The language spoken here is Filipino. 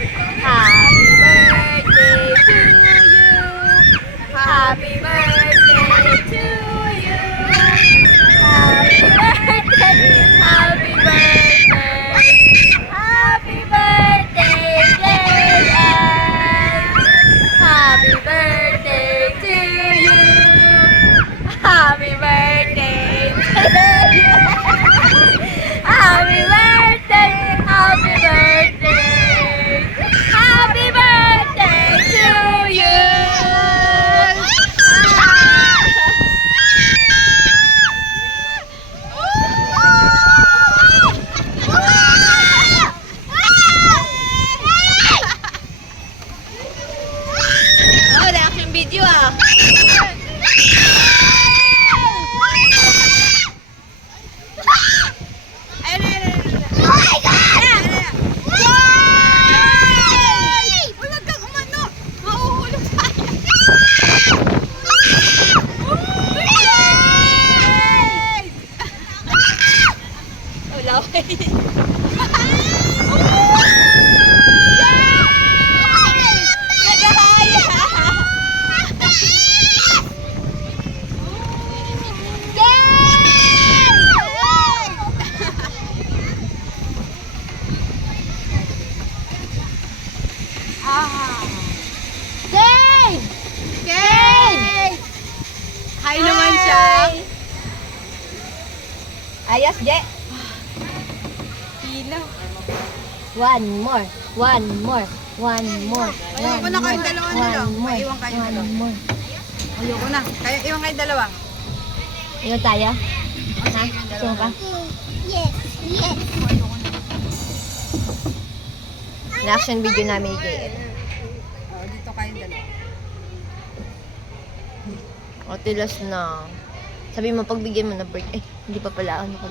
Happy birthday to you. Happy birthday to you. Happy birthday. Happy birthday. Happy birthday, JL. Happy birthday to you. Happy birthday to you. Happy birthday. Happy birthday. Happy birthday to you. Oh, reaction video ah. Ayun, ayun, ayun. Oh my God! Yay! Uy, wag kang umano. Mauhulog tayo. Yay! Wala ko Nagahaya! Dave! Dave! Hi naman siya. Ayos, Je. Ilaw. One more. One more. One more. Ayoko na kayong dalawa na lang. Maiwan kayong dalawa. One more. Ayoko na. Kaya iwan kayong dalawa. Iwan tayo? Ha? Gusto ka? Yes, yes. Reaction video namin ni JL. Oh, dito kayong dalawa. O, tilas na. Sabi mo, pagbigyan mo na birthday. Eh, hindi pa pala. Ano ka?